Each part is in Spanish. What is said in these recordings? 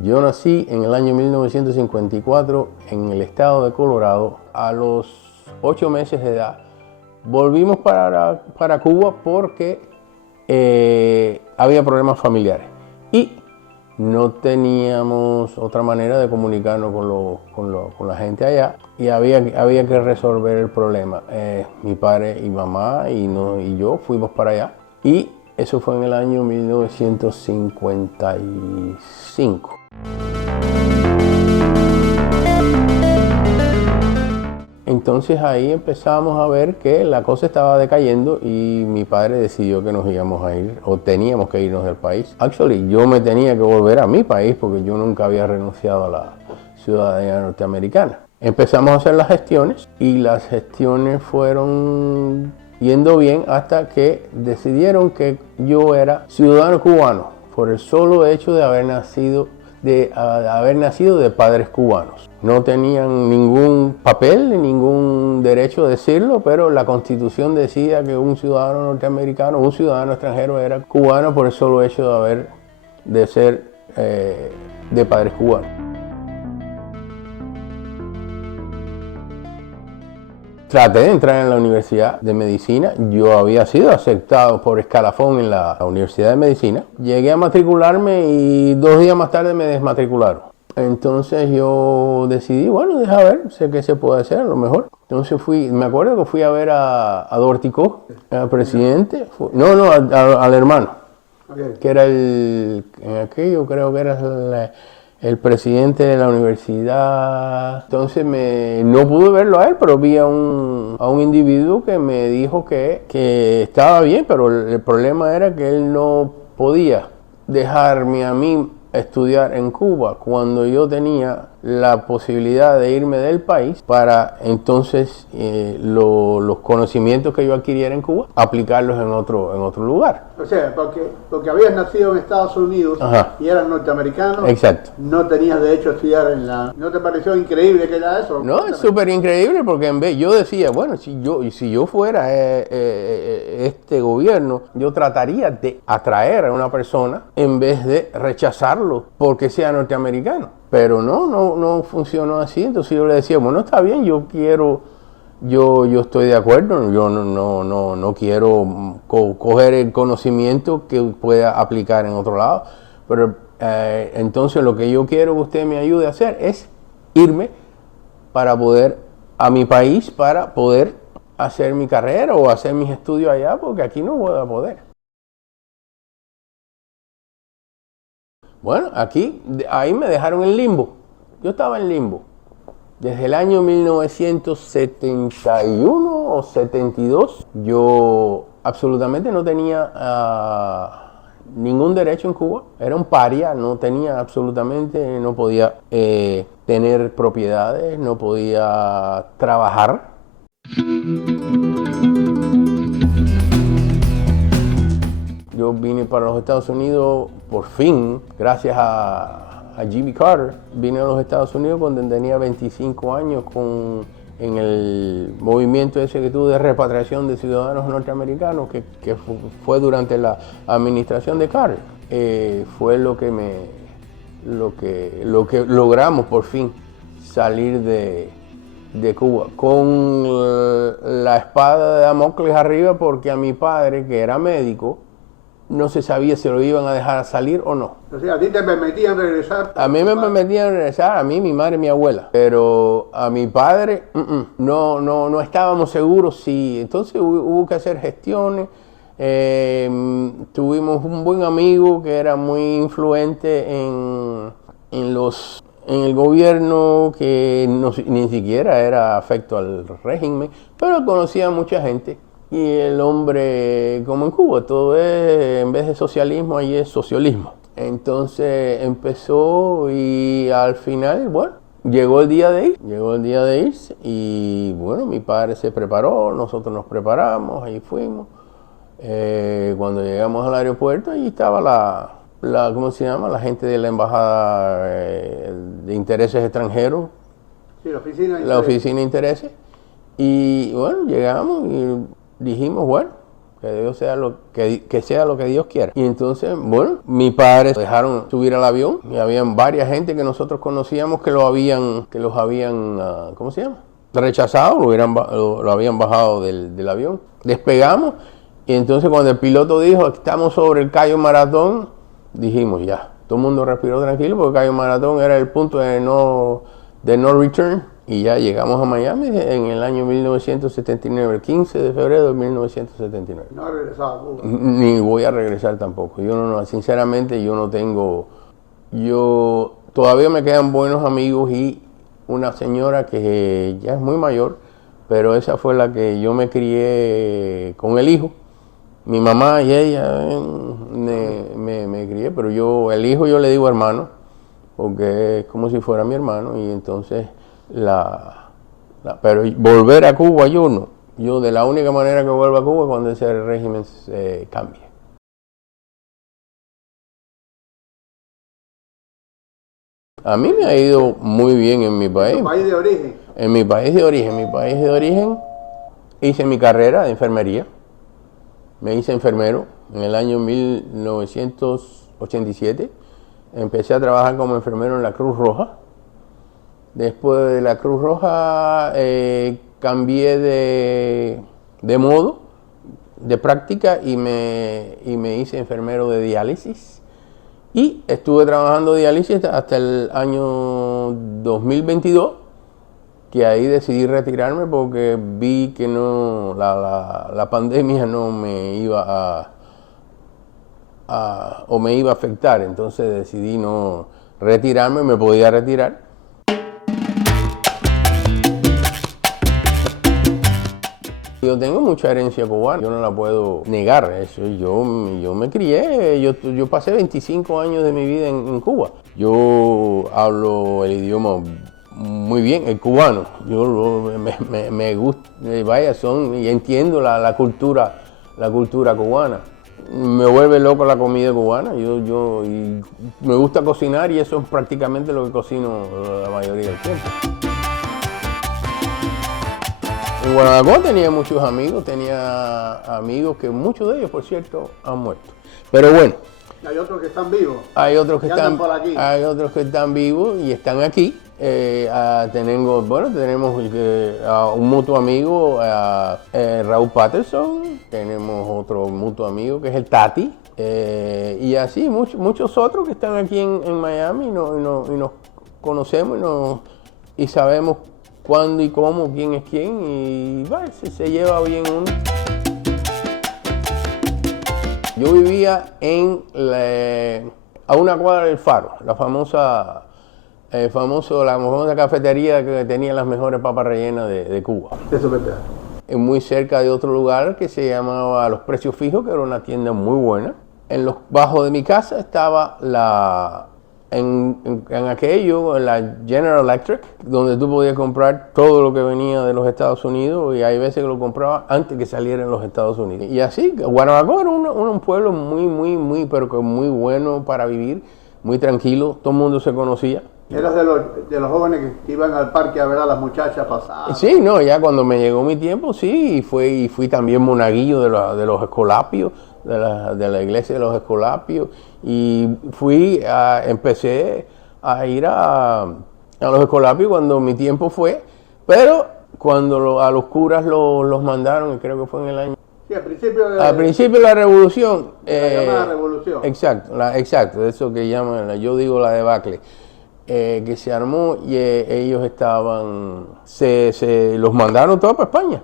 Yo nací en el año 1954 en el estado de Colorado. A los 8 meses de edad volvimos para Cuba porque había problemas familiares y no teníamos otra manera de comunicarnos con la gente allá y había que resolver el problema. Mi padre y mamá y yo fuimos para allá y eso fue en el año 1955. Entonces ahí empezamos a ver que la cosa estaba decayendo y mi padre decidió que nos íbamos a ir o teníamos que irnos del país. Actually, yo me tenía que volver a mi país porque yo nunca había renunciado a la ciudadanía norteamericana. Empezamos a hacer las gestiones y las gestiones fueron yendo bien hasta que decidieron que yo era ciudadano cubano por el solo hecho de haber nacido de padres cubanos. No tenían ningún papel ni ningún derecho a decirlo, pero la Constitución decía que un ciudadano norteamericano, un ciudadano extranjero era cubano por el solo hecho de ser de padres cubanos. Traté de entrar en la Universidad de Medicina. Yo había sido aceptado por escalafón en la Universidad de Medicina. Llegué a matricularme y 2 días más tarde me desmatricularon. Entonces yo decidí, bueno, deja ver, sé que se puede hacer a lo mejor. Entonces me acuerdo que fui a ver a Dorticó, al presidente. Al hermano, que era en aquello creo que era el presidente de la universidad. Entonces no pude verlo a él, pero vi a un individuo que me dijo que estaba bien, pero el problema era que él no podía dejarme a mí estudiar en Cuba cuando yo tenía la posibilidad de irme del país para entonces los conocimientos que yo adquiriera en Cuba aplicarlos en otro lugar. O sea, porque habías nacido en Estados Unidos. Ajá. Y eras norteamericano. Exacto. No tenías derecho a estudiar en la... ¿No te pareció increíble que era eso? No, es súper increíble porque yo decía, bueno, si yo fuera este gobierno, yo trataría de atraer a una persona en vez de rechazarlo porque sea norteamericano. Pero no funcionó así. Entonces yo le decía, bueno, está bien, yo estoy de acuerdo, yo no quiero coger el conocimiento que pueda aplicar en otro lado, pero entonces lo que yo quiero que usted me ayude a hacer es irme a mi país para poder hacer mi carrera o hacer mis estudios allá, porque aquí no voy a poder. Bueno, ahí me dejaron en limbo. Yo estaba en limbo. Desde el año 1971 o 72, yo absolutamente no tenía ningún derecho en Cuba. Era un paria, no podía tener propiedades, no podía trabajar. Yo vine para los Estados Unidos por fin, gracias a Jimmy Carter. Vine a los Estados Unidos cuando tenía 25 años en el movimiento ese que tuvo de repatriación de ciudadanos norteamericanos que fue durante la administración de Carter. Fue lo que logramos por fin salir de Cuba con la espada de Damocles arriba, porque a mi padre, que era médico, no se sabía si lo iban a dejar salir o no. O sea, ¿a ti te permitían regresar? A mí me permitían regresar, a mí, mi madre y mi abuela. Pero a mi padre, no estábamos seguros si... Entonces hubo que hacer gestiones. Tuvimos un buen amigo que era muy influente en el gobierno, que ni siquiera era afecto al régimen, pero conocía a mucha gente. Y el hombre, como en Cuba, todo es, en vez de socialismo, ahí es socialismo. Entonces empezó y al final, bueno, llegó el día de irse y bueno, mi padre se preparó, nosotros nos preparamos, ahí fuimos. Cuando llegamos al aeropuerto, ahí estaba ¿cómo se llama? La gente de la Embajada de Intereses Extranjeros. Sí, la oficina de intereses. Y bueno, llegamos y dijimos, bueno, que Dios sea que sea lo que Dios quiera. Y entonces, bueno, mis padres dejaron subir al avión y habían varias gente que nosotros conocíamos que los habían, ¿cómo se llama? Rechazado, lo habían bajado del avión. Despegamos y entonces cuando el piloto dijo, estamos sobre el Cayo Maratón, dijimos ya, todo el mundo respiró tranquilo porque Cayo Maratón era el punto de no return. Y ya llegamos a Miami en el año 1979, el 15 de febrero de 1979. No ha regresado a Cuba. Ni voy a regresar tampoco. Sinceramente, todavía me quedan buenos amigos y una señora que ya es muy mayor, pero esa fue la que yo me crié con el hijo. Mi mamá y ella me crié, pero el hijo yo le digo hermano, porque es como si fuera mi hermano, y entonces pero volver a Cuba yo no. Yo de la única manera que vuelvo a Cuba es cuando ese régimen cambie. A mí me ha ido muy bien en mi país. ¿Tu país de origen? En mi país de origen hice mi carrera de enfermería. Me hice enfermero en el año 1987. Empecé a trabajar como enfermero en la Cruz Roja. Después de la Cruz Roja cambié de modo, de práctica, y me hice enfermero de diálisis. Y estuve trabajando diálisis hasta el año 2022, que ahí decidí retirarme porque vi que la pandemia no me iba o me iba a afectar. Entonces decidí no retirarme, me podía retirar. Yo tengo mucha herencia cubana, yo no la puedo negar. Eso, yo me crié, yo pasé 25 años de mi vida en Cuba. Yo hablo el idioma muy bien, el cubano. Me gusta, y entiendo la cultura cubana. Me vuelve loco la comida cubana. Y me gusta cocinar y eso es prácticamente lo que cocino la mayoría del tiempo. En Guanabacoa tenía muchos amigos, que muchos de ellos, por cierto, han muerto. Pero bueno. Hay otros que están vivos. Hay otros que están vivos y están aquí. Tenemos un mutuo amigo, Raúl Patterson. Tenemos otro mutuo amigo que es el Tati. Y así muchos otros que están aquí en Miami y nos conocemos y sabemos cuándo y cómo, quién es quién, y se lleva bien uno. Yo vivía a una cuadra del Faro, la famosa cafetería que tenía las mejores papas rellenas de Cuba. Eso es verdad. Muy cerca de otro lugar que se llamaba Los Precios Fijos, que era una tienda muy buena. En los bajos de mi casa estaba en aquello, en la General Electric, donde tú podías comprar todo lo que venía de los Estados Unidos, y hay veces que lo compraba antes que saliera en los Estados Unidos. Y así, Guanabacoa era un pueblo pero que muy bueno para vivir, muy tranquilo, todo el mundo se conocía. ¿Eras de los jóvenes que iban al parque a ver a las muchachas pasar? Sí, no, ya cuando me llegó mi tiempo, sí, y fui también monaguillo de los Escolapios, de la iglesia de los Escolapios, y empecé a ir a los Escolapios cuando mi tiempo fue, pero cuando a los curas los mandaron, y creo que fue en el año... Sí, al principio de la revolución. La llamada revolución. Exacto, eso que llaman, yo digo la debacle. Que se armó y ellos los mandaron todos para España.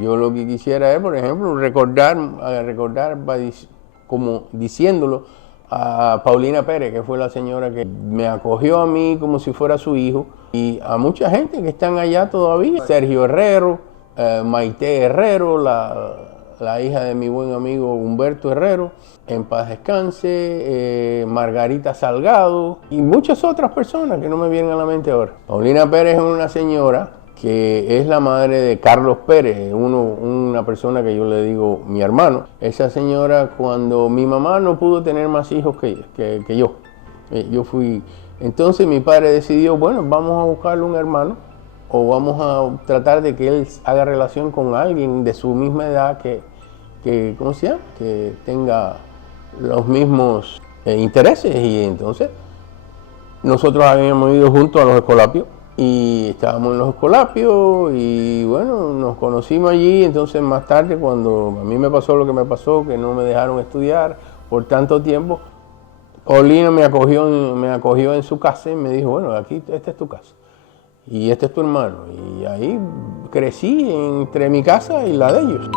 Yo lo que quisiera es, por ejemplo, recordar como diciéndolo a Paulina Pérez, que fue la señora que me acogió a mí como si fuera su hijo, y a mucha gente que están allá todavía. Sergio Herrero, Maite Herrero, la hija de mi buen amigo Humberto Herrero, en paz descanse, Margarita Salgado y muchas otras personas que no me vienen a la mente ahora. Paulina Pérez es una señora que es la madre de Carlos Pérez, una persona que yo le digo mi hermano. Esa señora, cuando mi mamá no pudo tener más hijos que yo fui. Entonces mi padre decidió, bueno, vamos a buscarle un hermano o vamos a tratar de que él haga relación con alguien de su misma edad ¿cómo se llama? Que tenga los mismos intereses. Y entonces nosotros habíamos ido juntos a los Escolapios y estábamos en los Escolapios y bueno, nos conocimos allí. Entonces más tarde, cuando a mí me pasó lo que me pasó, que no me dejaron estudiar por tanto tiempo, Paulino me acogió en su casa y me dijo, bueno, aquí esta es tu casa y este es tu hermano. Y ahí crecí entre mi casa y la de ellos.